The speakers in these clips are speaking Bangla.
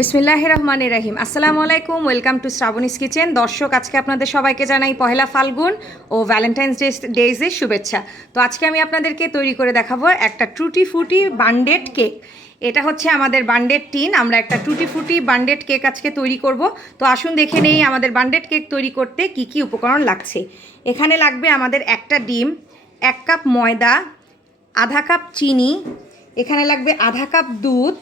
বিসমিল্লাহ রহমান রাহিম আসসালামু আলাইকুম ওয়েলকাম টু শ্রাবণীস কিচেন। দর্শক, আজকে আপনাদের সবাইকে জানাই পহেলা ফাল্গুন ও ভ্যালেন্টাইন্স ডে ডেজের শুভেচ্ছা। তো আজকে আমি আপনাদেরকে তৈরি করে দেখাবো একটা টুটি ফুটি বান্ডেড কেক। এটা হচ্ছে আমাদের বান্ডেড টিন। আমরা একটা টুটি ফুটি বান্ডেড কেক আজকে তৈরি করব। তো আসুন দেখে নেই আমাদের বান্ডেড কেক তৈরি করতে কি কি উপকরণ লাগছে। এখানে লাগবে আমাদের একটা ডিম, এক কাপ ময়দা, আধা কাপ চিনি, এখানে লাগবে আধা কাপ দুধ,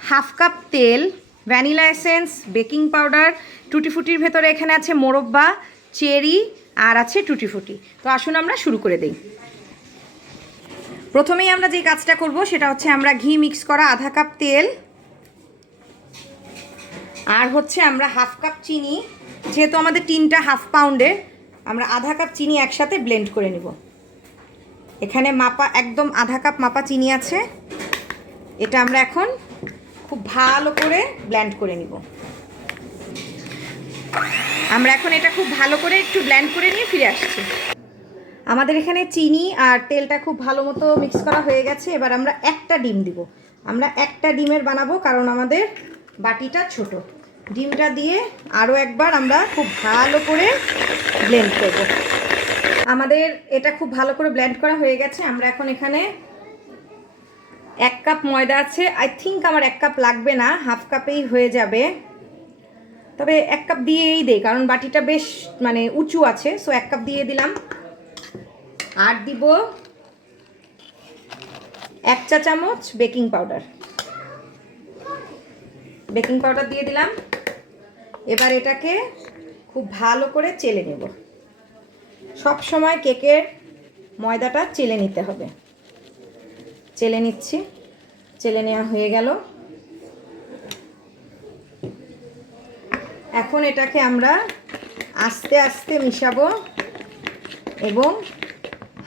হাফ কাপ তেল ভ্যানিলা এসেন্স, বেকিং পাউডার টুটিফুটির ভেতরে এখানে আছে মোরব্বা, চেরি আর আছে টুটিফুটি তো আসুন আমরা শুরু করে দিই। প্রথমেই আমরা যে কাজটা করব সেটা হচ্ছে আমরা ঘি মিক্স করা আধা কাপ তেল আর হচ্ছে আমরা হাফ কাপ চিনি, যেহেতু আমাদের তিনটা হাফ পাউন্ডের, আমরা আধা কাপ চিনি একসাথে ব্লেন্ড করে নিব। এখানে মাপা, একদম আধা কাপ মাপা চিনি আছে। এটা আমরা এখন খুব ভালো করে ব্ল্যান্ড করে নিব। আমরা এখন এটা খুব ভালো করে একটু ব্ল্যান্ড করে নিয়ে ফিরে আসছি। আমাদের এখানে চিনি আর তেলটা খুব ভালো মতো মিক্স করা হয়ে গেছে। এবার আমরা একটা ডিম দিব। আমরা একটা ডিমের বানাবো কারণ আমাদের বাটিটা ছোট। ডিমটা দিয়ে আরও একবার আমরা খুব ভালো করে ব্লেন্ড করব। আমাদের এটা খুব ভালো করে ব্লেন্ড করা হয়ে গেছে। আমরা এখন এখানে এক কাপ ময়দা আছে আই থিঙ্ক আমার এক কাপ লাগবে না, হাফ কাপেই হয়ে যাবে। তবে এক কাপ দিয়েই দেই, কারণ বাটিটা বেশ মানে উঁচু আছে সো এক কাপ দিয়ে দিলাম। আর দিব এক চা চামচ বেকিং পাউডার। বেকিং পাউডার দিয়ে দিলাম। এবার এটাকে খুব ভালো করে চেলে নেব। সব সময় কেকের ময়দাটা চেলে নিতে হবে। চেলে নিচ্ছি। চেলে নেওয়া হয়ে গেল। এখন এটাকে আমরা আস্তে আস্তে মিশাবো এবং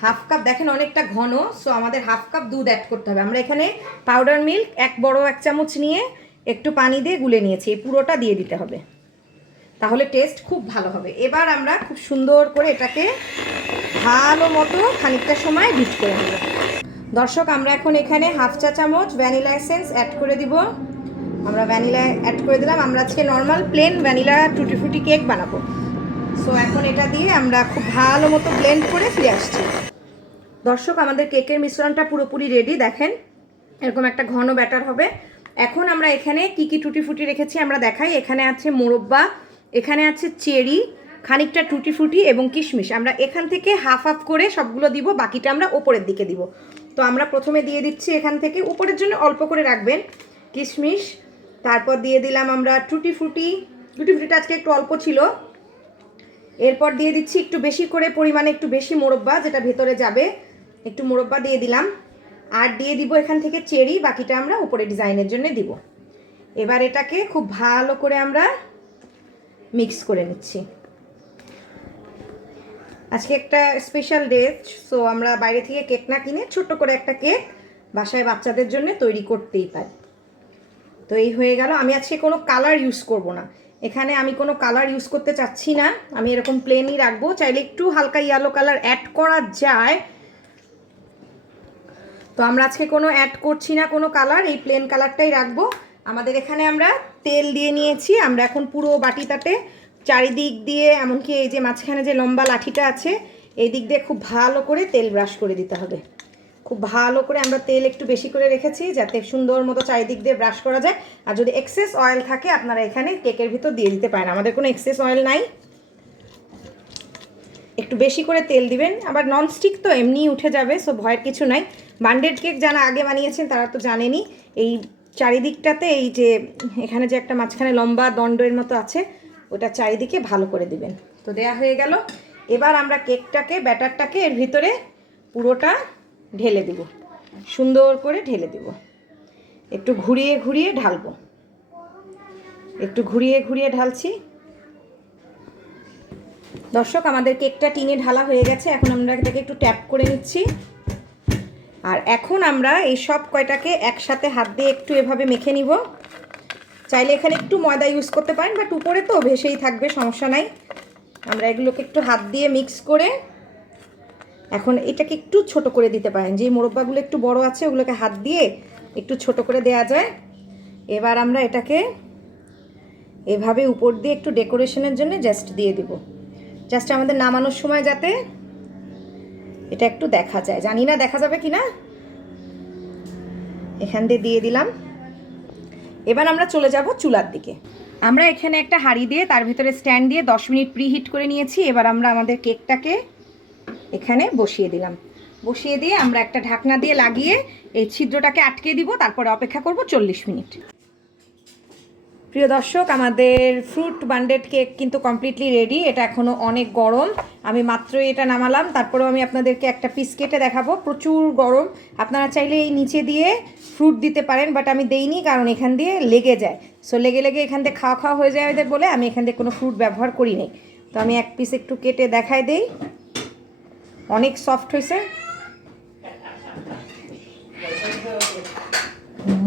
হাফ কাপ, দেখেন অনেকটা ঘন সো আমাদের হাফ কাপ দুধ অ্যাড করতে হবে। আমরা এখানে পাউডার মিল্ক এক বড় এক চামচ নিয়ে একটু পানি দিয়ে গুলে নিয়েছি। এই পুরোটা দিয়ে দিতে হবে। তাহলে টেস্ট খুব ভালো হবে। এবার আমরা খুব সুন্দর করে এটাকে ভালো মতো খানিকটা সময় বিট করে নেব। দর্শক, আমরা এখন এখানে হাফ চা চামচ ভ্যানিলা এসেন্স অ্যাড করে দিব। আমরা ভ্যানিলা অ্যাড করে দিলাম। আমরা আজকে নর্মাল প্লেন ভ্যানিলা টুটি ফুটি কেক বানাবো। সো এখন এটা দিয়ে আমরা খুব ভালো মতো ব্লেন্ড করে ফিরে আসছি। দর্শক, আমাদের কেকের মিশ্রণটা পুরোপুরি রেডি দেখেন। এরকম একটা ঘন ব্যাটার হবে। এখন আমরা এখানে কি কি টুটি ফুটি রেখেছি আমরা দেখাই। এখানে আছে মোরব্বা, এখানে আছে চেরি, খানিকটা টুটি ফুটি এবং কিশমিশ। আমরা এখান থেকে হাফ হাফ করে সবগুলো দিব, বাকিটা আমরা ওপরের দিকে দিব। তো আমরা প্রথমে দিয়ে দিচ্ছি এখান থেকে। উপরের জন্য অল্প করে রাখবেন কিশমিশ। তারপর দিয়ে দিলাম আমরা টুটি ফুটি। টুটি ফুটিটা আজকে একটু অল্প ছিল। এরপর দিয়ে দিচ্ছি একটু বেশি করে পরিমাণে একটু বেশি মোরব্বা, যেটা ভেতরে যাবে। একটু মোরব্বা দিয়ে দিলাম। আর দিয়ে দিব এখান থেকে চেরি, বাকিটা আমরা উপরে ডিজাইনের জন্য দিব। এবার এটাকে খুব ভালো করে আমরা মিক্স করে নিচ্ছি। আজকে একটা স্পেশাল ডে সো আমরা বাইরে থেকে কেক না কিনে ছোট্ট করে একটা কেক বাসায় বাচ্চাদের জন্য তৈরি করতেই পারি। তো এই হয়ে গেল, আমি আজকে কোনো কালার ইউজ করব না। এখানে আমি কোনো কালার ইউজ করতে চাচ্ছি না, আমি এরকম প্লেনই রাখব। চাইলে একটু হালকা ইয়েলো কালার অ্যাড করা যায়। তো আমরা আজকে কোনো অ্যাড করছি না কোনো কালার এই প্লেন কালারটাই রাখব। আমাদের এখানে আমরা তেল দিয়ে নিয়েছি, আমরা এখন পুরো বাটিটাতে চারিদিক দিয়ে, এমনকি এই যে মাঝখানে যে লম্বা লাঠিটা আছে, এই দিক দিয়ে খুব ভালো করে তেল ব্রাশ করে দিতে হবে। খুব ভালো করে আমরা তেল একটু বেশি করে রেখেছি, যাতে সুন্দর মতো চারিদিক দিয়ে ব্রাশ করা যায়। আর যদি এক্সেস অয়েল থাকে, আপনারা এখানে কেকের ভিতর দিয়ে দিতে পারেন। আমাদের কোনো এক্সেস অয়েল নাই। একটু বেশি করে তেল দিবেন। আবার ননস্টিক তো এমনিই উঠে যাবে সো ভয়ের কিছু নাই। বান্ডেড কেক যারা আগে বানিয়েছেন, তারা তো জানেনই, এই চারিদিকটাতে এই যে, এখানে যে একটা মাঝখানে লম্বা দণ্ডের মতো আছে ওটা চারিদিকে ভালো করে দিবেন। তো দেয়া হয়ে গেল। এবার আমরা কেকটাকে, ব্যাটারটাকে এর ভিতরে পুরোটা ঢেলে দিব। সুন্দর করে ঢেলে দিব। একটু ঘুরিয়ে ঘুরিয়ে ঢালবো। একটু ঘুরিয়ে ঘুরিয়ে ঢালছি। দর্শক, আমাদের কেকটা টিনে ঢালা হয়ে গেছে। এখন আমরা এটাকে একটু ট্যাপ করে নিচ্ছি। আর এখন আমরা এই সব কয়টাকে একসাথে হাত দিয়ে একটু এভাবে মেখে নিব। চাইলে এখানে একটু ময়দা ইউজ করতে পারেন বাট উপরে তো ভেসেই থাকবে, সমস্যা নাই। আমরা এগুলোকে একটু হাত দিয়ে মিক্স করে এখন এটাকে একটু ছোট করে দিতে পারেন। যে মোরব্বাগুলো একটু বড় আছে, ওগুলোকে হাত দিয়ে একটু ছোট করে দেয়া যায়। এবার আমরা এটাকে এভাবে উপর দিয়ে একটু ডেকোরেশনের জন্য জাস্ট দিয়ে দিব। জাস্ট আমাদের নামানোর সময় যাতে এটা একটু দেখা যায়। জানি না দেখা যাবে কি না এখান দিয়ে দিয়ে দিলাম। এবার আমরা চলে যাব চুলার দিকে। আমরা এখানে একটা হাঁড়ি দিয়ে, তার ভিতরে স্ট্যান্ড দিয়ে দশ মিনিট প্রি হিট করে নিয়েছি। এবার আমরা আমাদের কেকটাকে এখানে বসিয়ে দিলাম। বসিয়ে দিয়ে আমরা একটা ঢাকনা দিয়ে লাগিয়ে এই ছিদ্রটাকে আটকে দিব, তারপরে অপেক্ষা করব চল্লিশ মিনিট। প্রিয় দর্শক, আমাদের ফ্রুট বান্ডেড কেক কিন্তু কমপ্লিটলি রেডি এটা এখনও অনেক গরম। আমি মাত্রই এটা নামালাম। তারপরেও আমি আপনাদেরকে একটা পিস কেটে দেখাবো। প্রচুর গরম। আপনারা চাইলে এই নিচে দিয়ে ফ্রুট দিতে পারেন বাট আমি দেইনি কারণ এখান দিয়ে লেগে যায়। সো লেগে লেগে এখান দিয়ে খাওয়া খাওয়া হয়ে যায় ওদের বলে। আমি এখান দিয়ে কোনো ফ্রুট ব্যবহার করি নাই। তো আমি এক পিস একটু কেটে দেখাই দেই। অনেক সফট হয়েছে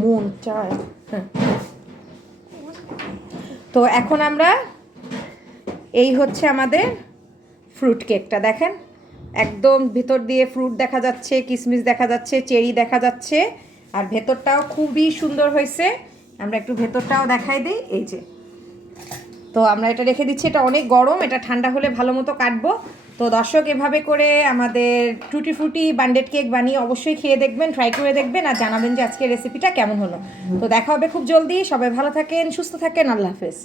মন চায়। হ্যাঁ। তো এখন আমরা এই হচ্ছে আমাদের ফ্রুট কেকটা দেখেন, একদম ভেতর দিয়ে ফ্রুট দেখা যাচ্ছে কিশমিশ দেখা যাচ্ছে, চেরি দেখা যাচ্ছে, আর ভেতরটাও খুবই সুন্দর হয়েছে। আমরা একটু ভেতরটাও দেখাই দিই। এই যে তো আমরা এটা রেখে দিচ্ছি, এটা অনেক গরম, এটা ঠান্ডা হলে ভালো মতো কাটবো। তো দর্শক, এভাবে করে আমাদের টুটি ফুটি বান্ডেড কেক বানিয়ে অবশ্যই খেয়ে দেখবেন ট্রাই করে দেখবেন আর জানাবেন যে আজকের রেসিপিটা কেমন হলো। তো দেখা হবে খুব জলদি, সবাই ভালো থাকেন, সুস্থ থাকেন, আল্লাহ হাফেজ।